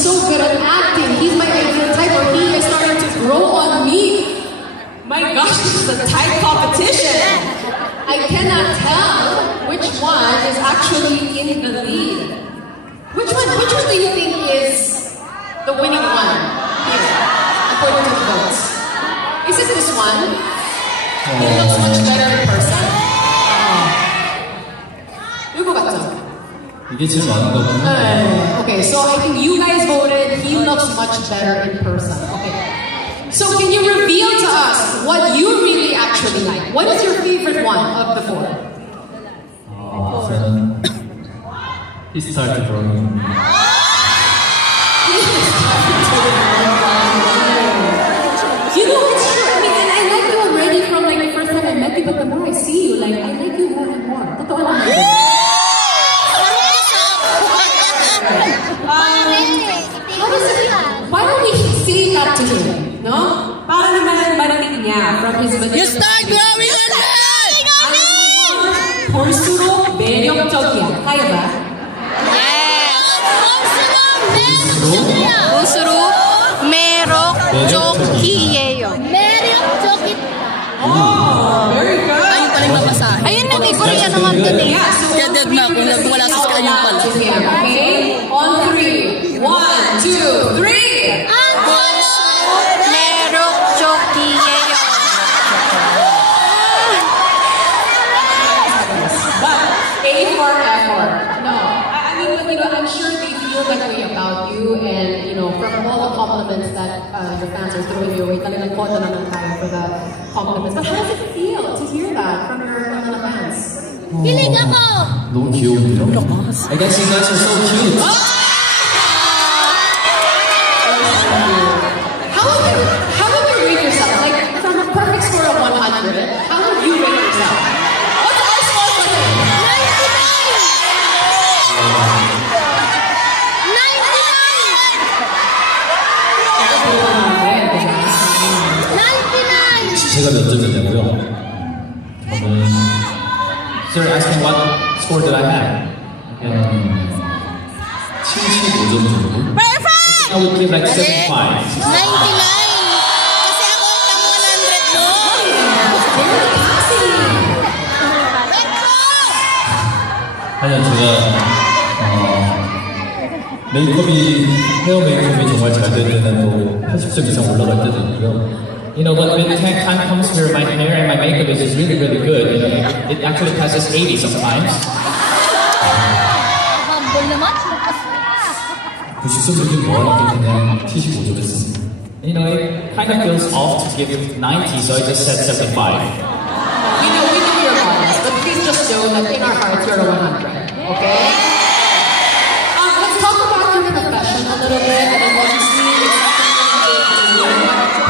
so good at acting. He's my ideal type, or he is starting to grow on me. My gosh, this is a tight competition. I cannot tell which one is actually in the lead. Which one do you think is the winning one here, according to the votes? Is it this one? He looks much better in person. 이거 같죠? 이게 제일 많은 거구나. Okay, so I think you guys voted he looks much better in person. Okay. So can you reveal to us what you really actually like? What is your favorite one of the four? 저는 He started growing. You know, it's true. I mean, and I like you already from like the first time I met you, but the more I see you, like, I like you more and more. Totoo lang. Why don't we say that to him, no? Para naman marinig niya from his... You start growing on me! 볼수록 매력적이야. kaya ba? 볼수록 매력적이에요. 매력적이. Oh, very good. Ayun pala yung babasa. Ayun na, may Korean naman din eh. Kaya dead na kung wala sa kanya pala. Okay, on 3. 1, 2, 3. 매력적이에요. But A for effort. No, I mean, you know, I'm sure they feel that way about you, and you know, from all the compliments that your fans are throwing your way, talagang koto naman tayo for the compliments. But how does it feel to hear that from your fans? Kilig ako! 너무 귀여운데요? I guess you guys are so cute. How would you rate yourself? Like, from a perfect score of 100, how would you rate yourself? What's our score for today? 99! 제가 몇 점이냐고요? 저는 Sir, asking what score did I have? 75점 정도? Perfect! I would give like 75. 99! Kasi ako ang 100 doon! 아니요, 제가 메이크업이 헤어 메이크업이 정말 잘 될 때는 또 80점 이상 올라갈 때도 있고요. You know, but when the time comes where my hair and my makeup is really, really good, you know, it actually passes 80 sometimes. 90점 정도 모아놨기 때문에 75점 했습니다. You know, it kind of feels off to give 90, so I just said 75. We know you're honest, but please just know that in our hearts you're a 100, okay? Let's talk about your profession a little bit, and obviously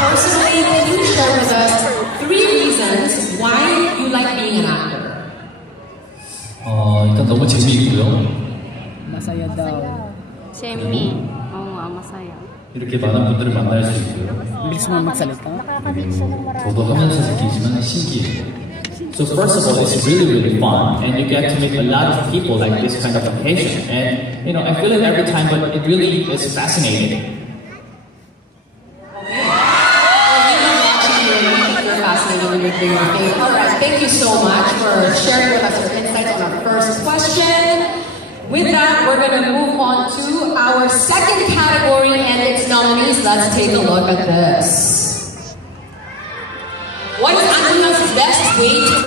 personally, can you share with us 3 reasons why you like being an actor? 일단 너무 재미있고요. Masaya daw. Semi. Oo nga, masaya. 이렇게 많은 분들을 만날 수 있고요. Bilis mo magsalita. 저도 하면서 느끼지만 신기해요. So first of all, it's really, really fun, and you get to meet a lot of people like this kind of occasion. And you know, I feel it every time, but it really is fascinating. Alright, thank you so much for sharing with us your insights on our first question. With that, we're going to move on to our second category and its nominees. Let's take a look at this. What is